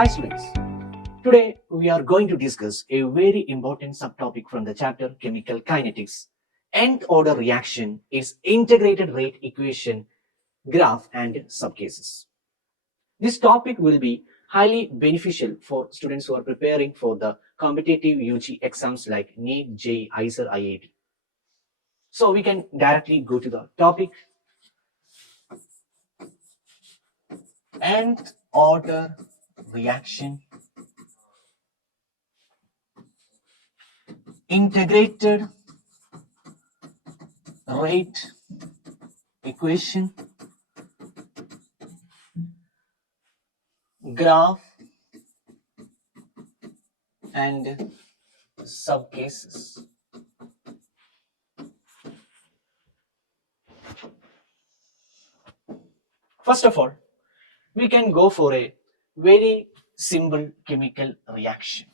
Hi students, today we are going to discuss a very important subtopic from the chapter Chemical Kinetics. Nth order reaction is integrated rate equation, graph and subcases. This topic will be highly beneficial for students who are preparing for the competitive UG exams like NEET, JEE, ICER, IIT. So we can directly go to the topic. Nth order reaction, integrated rate equation, graph and subcases. First of all, we can go for a very simple chemical reaction.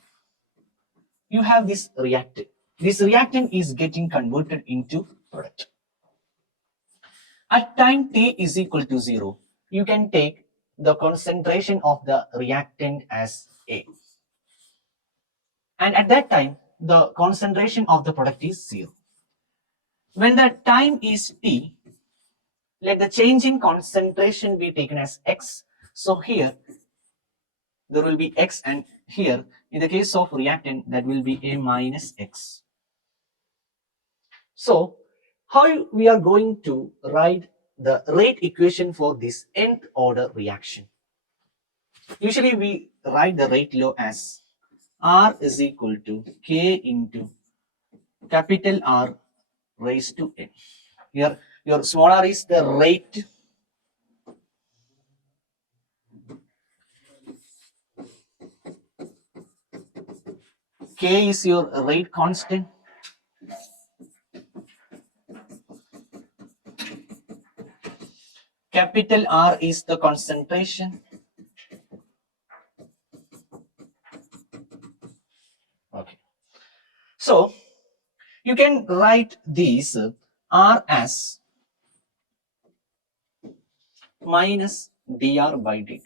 You have this reactant. This reactant is getting converted into product. At time t is equal to 0, you can take the concentration of the reactant as A. And at that time, the concentration of the product is 0. When the time is t, let the change in concentration be taken as x. So here there will be x, and here in the case of reactant that will be A minus x. So how we are going to write the rate equation for this nth order reaction? Usually we write the rate law as R is equal to K into capital R raised to N. Here your small r is the rate, K is your rate constant, capital R is the concentration. Okay. So you can write these R as minus dr by dt,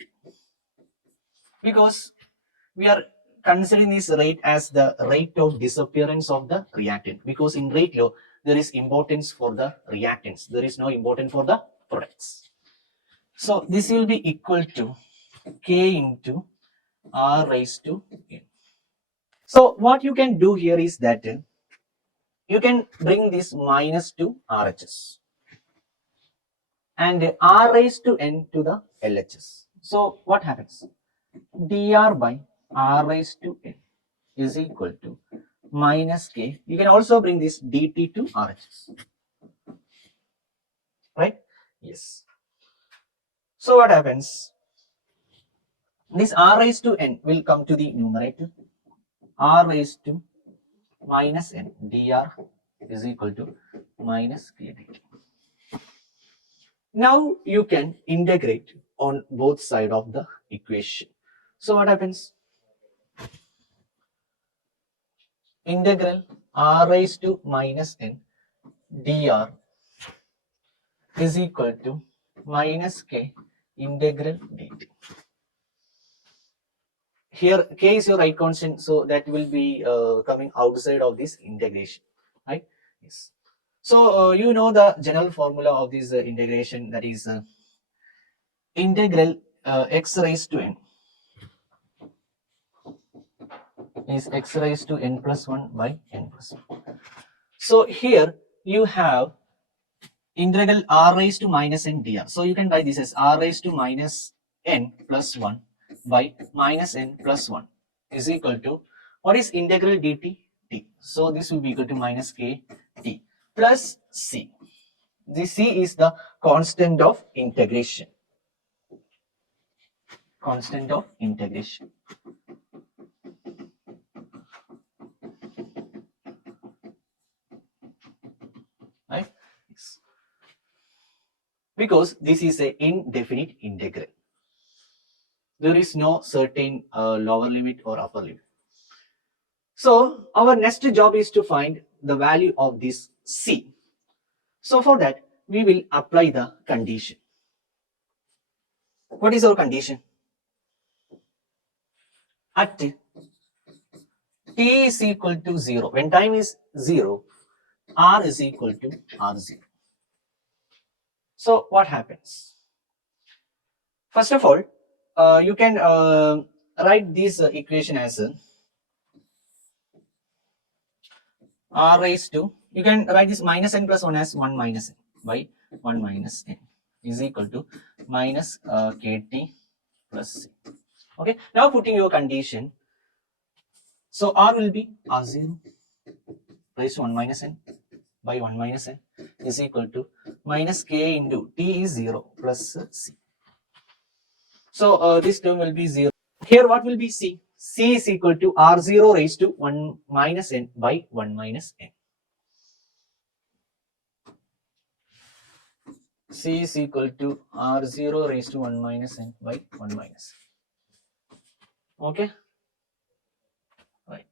because we are considering this rate as the rate of disappearance of the reactant, because in rate law there is importance for the reactants, there is no importance for the products. So this will be equal to K into R raised to N. So what you can do here is that you can bring this minus to RHS and R raised to N to the LHS. So what happens? dr by R raised to N is equal to minus K. You can also bring this dt to RHS. Right? Yes. So what happens? This R raised to N will come to the numerator. R raised to minus N dr is equal to minus K dt. Now you can integrate on both sides of the equation. So what happens? Integral R raised to minus N dr is equal to minus K integral dt. Here K is your right constant, so that will be coming outside of this integration, right? Yes. So you know the general formula of this integration, that is integral x raised to n is x raised to n plus 1 by n plus 1. So here you have integral r raised to minus n dr. So you can write this as r raised to minus n plus 1 by minus n plus 1 is equal to, what is integral dt? T. So this will be equal to minus k t plus c. This c is the constant of integration. Constant of integration. Right? Yes. Because this is an indefinite integral. There is no certain lower limit or upper limit. So our next job is to find the value of this C. So for that, we will apply the condition. What is our condition? at t is equal to 0. When time is 0, r is equal to r0. So what happens? First of all, you can write this equation as r raised to, you can write this minus n plus 1 as 1 minus n by 1 minus n is equal to minus kt plus c. Okay, now putting your condition, so r will be r0 raised to 1 minus n by 1 minus n is equal to minus k into t is 0 plus c. So this term will be 0. Here what will be c? C is equal to r0 raised to 1 minus n by 1 minus n. C is equal to r0 raised to 1 minus n by 1 minus n. Okay, right.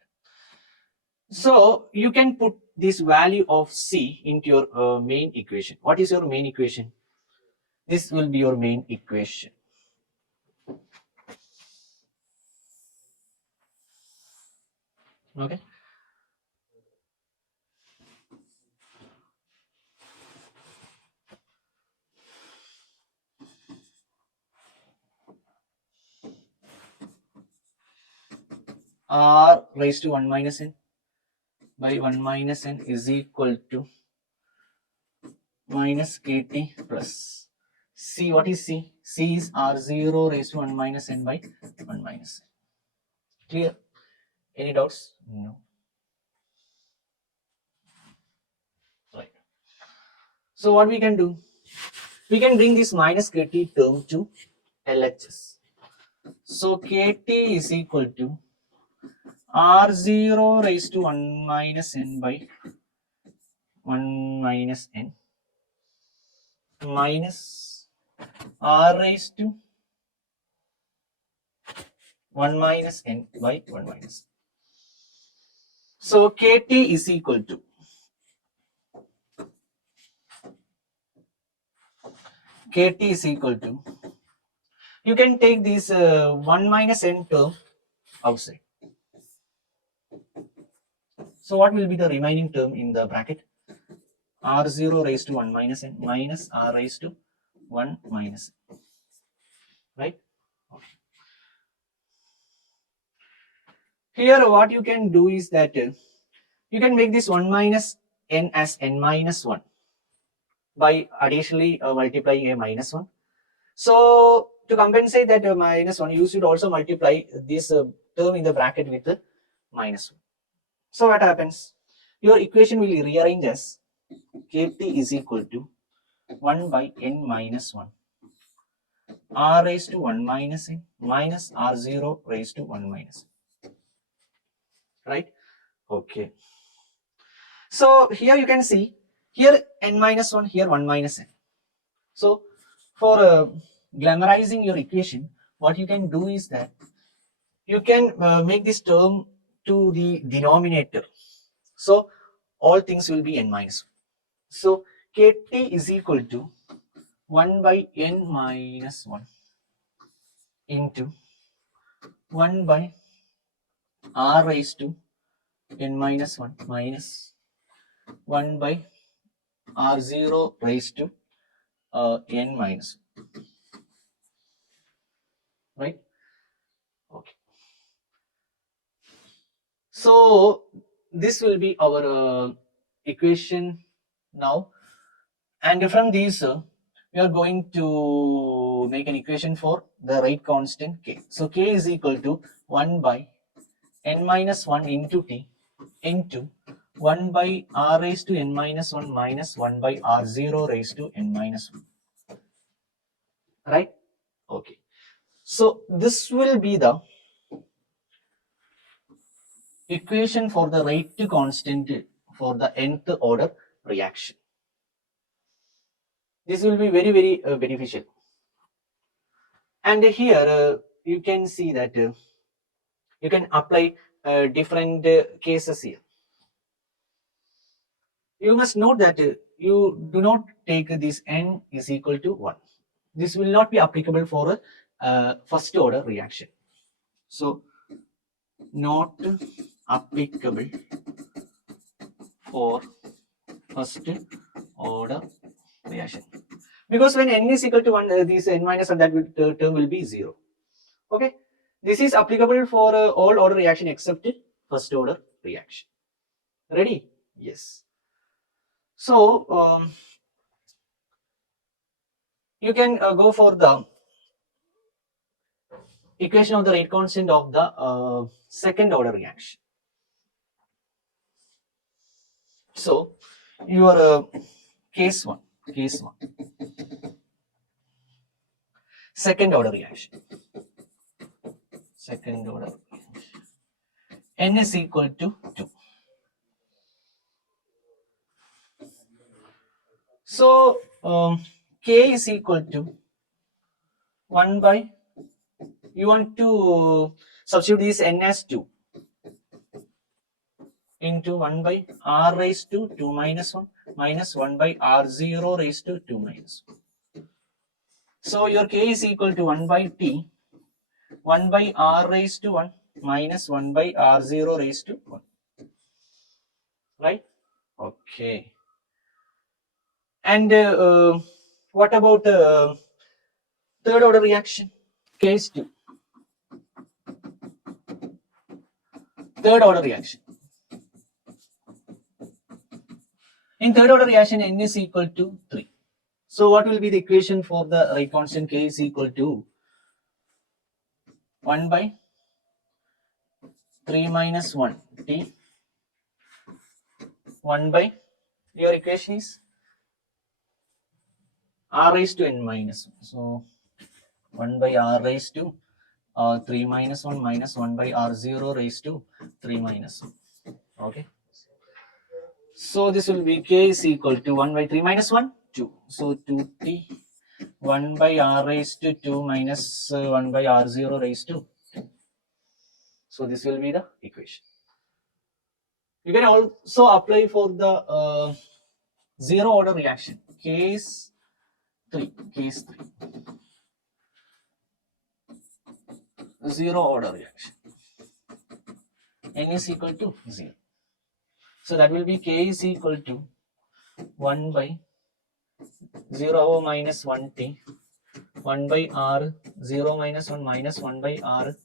So you can put this value of c into your main equation. What is your main equation? This will be your main equation. Okay. R raised to 1 minus n by 1 minus n is equal to minus kt plus c. What is c? C is r0 raised to 1 minus n by 1 minus n. Clear? Any doubts? No. Right. So what we can do? We can bring this minus kt term to LHS. So kt is equal to r0 raised to 1 minus n by 1 minus n minus r raised to 1 minus n by 1 minus n. So kt is equal to you can take this 1 minus n term outside. So what will be the remaining term in the bracket? R0 raised to 1 minus n minus r raised to 1 minus n. Right? Okay. Here what you can do is that you can make this 1 minus n as n minus 1 by additionally multiplying a minus 1. So to compensate that minus 1, you should also multiply this term in the bracket with minus 1. So what happens? Your equation will rearrange as kt is equal to 1 by n minus 1 r raised to 1 minus n minus r0 raised to 1 minus n. Right? Okay. So here you can see, here n minus 1, here 1 minus n. So for glamorizing your equation, what you can do is that you can make this term to the denominator. So all things will be n minus 1. So kt is equal to 1 by n minus 1 into 1 by r raised to n minus 1 minus 1 by r0 raised to n minus 1. Right? Okay. So this will be our equation now, and from these we are going to make an equation for the rate constant k. So k is equal to 1 by n minus 1 into t into 1 by r raised to n minus 1 minus 1 by r0 raised to n minus 1. Right? Okay. So this will be the equation for the rate constant for the nth order reaction. This will be very, very beneficial. And here you can see that you can apply different cases here. You must note that you do not take this n is equal to 1. This will not be applicable for a first order reaction. So not applicable for first order reaction. Because when n is equal to 1, this n minus 1, that term will be 0. Okay. This is applicable for all order reaction except first order reaction. Ready? Yes. So, you can go for the equation of the rate constant of the second order reaction. So, your case 1, second order reaction, n is equal to 2. So, k is equal to 1 by, you want to substitute this n as 2 into 1 by r raised to 2 minus 1 minus 1 by r0 raised to 2 minus 1. So, your k is equal to 1 by t, 1 by r raised to 1 minus 1 by r0 raised to 1. Right? Okay. And what about third order reaction? Case 2. Third order reaction. In third order reaction, n is equal to 3. So what will be the equation for the rate constant k is equal to 1 by 3 minus 1 t, 1 by, your equation is r raised to n minus 1. So 1 by r raised to 3 minus 1 minus 1 by r0 raised to 3 minus 1. Okay. So this will be k is equal to 1 by 3 minus 1, 2. So 2t, 1 by r raised to 2 minus 1 by r0 raised to 2. So this will be the equation. You can also apply for the zero order reaction. Case 3. Zero order reaction. N is equal to 0. So that will be k is equal to 1 by 0 minus 1t, 1 by r 0 minus 1 minus 1 by r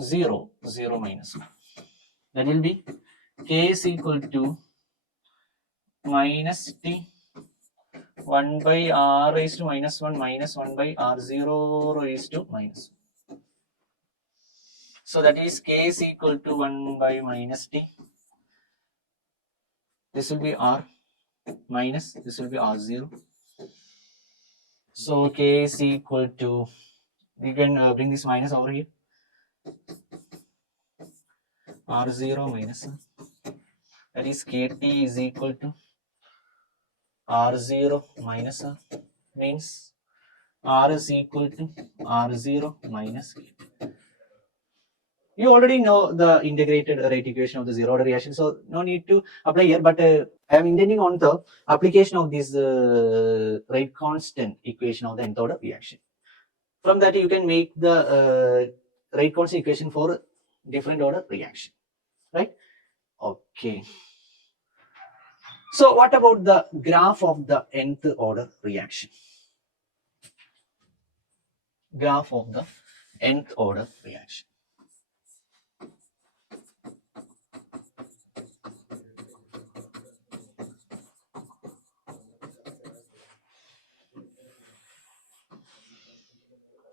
0 minus 1. That will be k is equal to minus t 1 by r raised to minus 1 minus 1 by r0 raised to minus 1. So that is k is equal to 1 by minus t. This will be r minus, this will be r0. So k is equal to, we can bring this minus over here, r0 minus, that is kt is equal to r0 minus r, means r is equal to r0 minus kt. You already know the integrated rate equation of the zero order reaction, so no need to apply here, but I am intending on the application of this rate constant equation of the nth order reaction. From that you can make the rate constant equation for different order reaction, right? Okay. So what about the graph of the nth order reaction? Graph of the nth order reaction.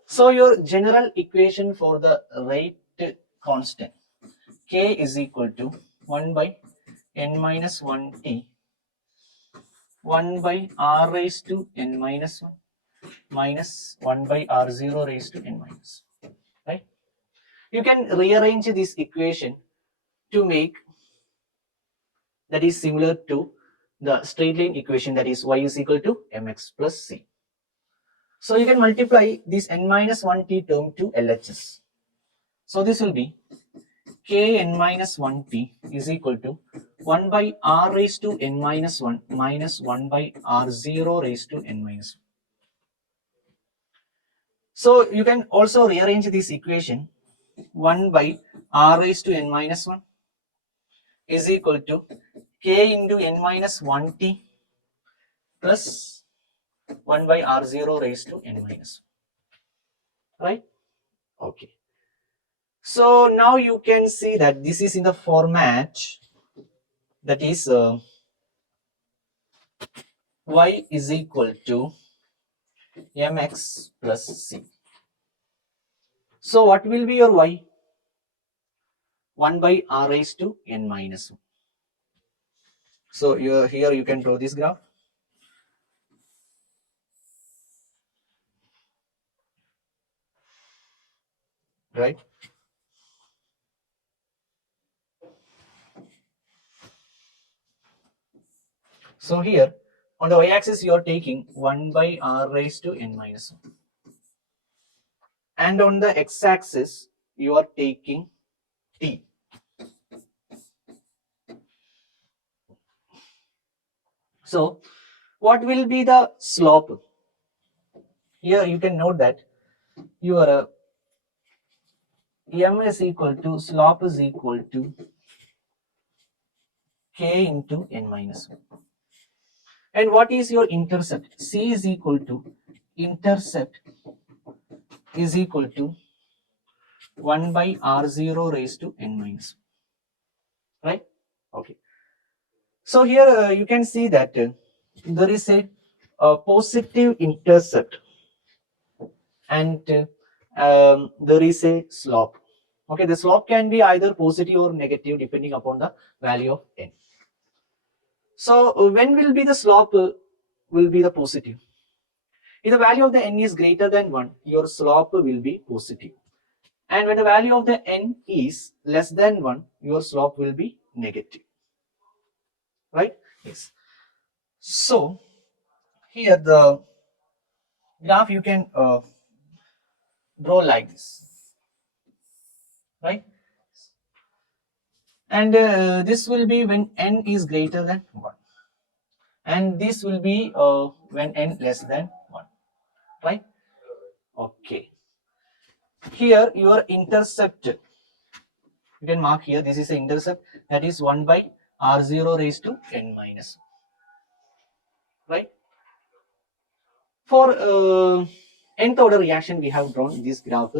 So your general equation for the rate constant k is equal to 1 by n minus 1 t 1 by r raised to n minus 1 minus 1 by r0 raised to n minus 1, right? You can rearrange this equation to make that is similar to the straight line equation, that is y is equal to mx plus c. So you can multiply this n minus 1t term to LHS. So this will be k n minus 1t is equal to 1 by r raised to n minus 1 minus 1 by r0 raised to n minus 1. So you can also rearrange this equation 1 by r raised to n minus 1 is equal to k into n minus 1t plus 1 by r0 raised to n minus 1, right? Okay. So now you can see that this is in the format that is y is equal to mx plus c. So what will be your y? 1 by r raised to n minus 1. So here you can draw this graph. Right? So here on the y-axis you are taking 1 by r raised to n minus 1. And on the x-axis you are taking t. So what will be the slope? Here you can note that your m is equal to, slope is equal to k into n minus 1. And what is your intercept? C is equal to, intercept is equal to 1 by r0 raised to n minus 1. Right? Okay. So here you can see that there is a positive intercept and there is a slope. Okay, the slope can be either positive or negative depending upon the value of n. So when will be the slope will be the positive? If the value of the n is greater than 1, your slope will be positive. And when the value of the n is less than 1, your slope will be negative. Right? Yes. So here the graph you can draw like this. Right? And this will be when n is greater than 1. And this will be when n less than 1. Right? Okay. Here your intercept, you can mark here, this is the intercept, that is 1 by r0 raised to n minus 1. Right? For nth order reaction we have drawn this graph,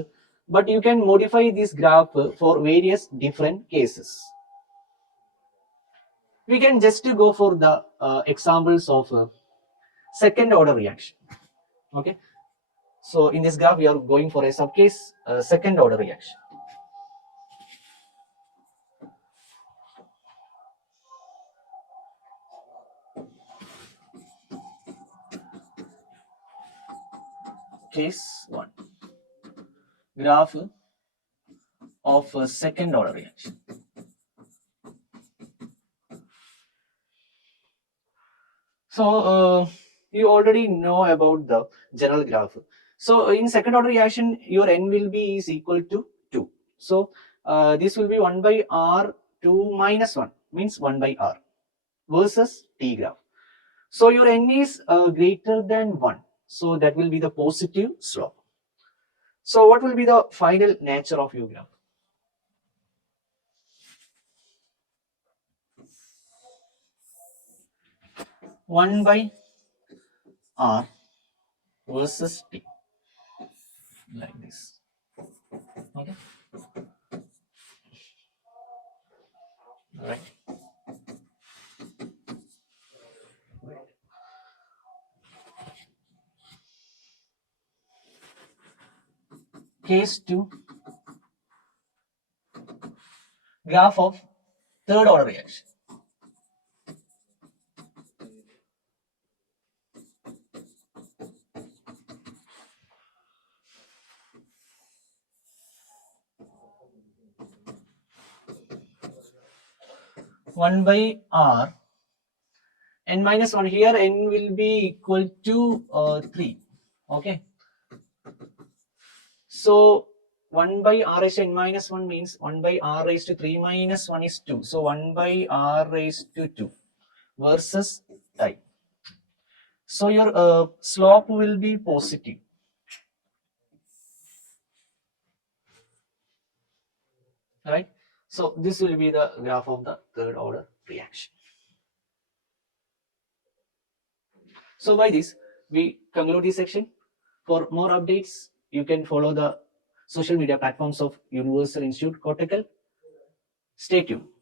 but you can modify this graph for various different cases. We can just go for the examples of second order reaction. Okay, so in this graph we are going for a subcase second order reaction. Case 1, graph of second order reaction. So you already know about the general graph. So in second order reaction, your n will be is equal to 2. So this will be 1 by r2 minus 1, means 1 by r versus t graph. So your n is greater than 1. So that will be the positive slope. So what will be the final nature of your graph? One by r versus t, like this. Okay. Right. Case 2, graph of third order reaction. One by r n minus 1, here n will be equal to 3. Okay, so 1 by r raised to n minus 1 means 1 by r raised to 3 minus 1 is 2. So 1 by r raised to 2 versus I. So your slope will be positive. right? So this will be the graph of the third order reaction. So by this, we conclude this section. For more updates, you can follow the social media platforms of Universal Institute Kottakkal. Stay tuned.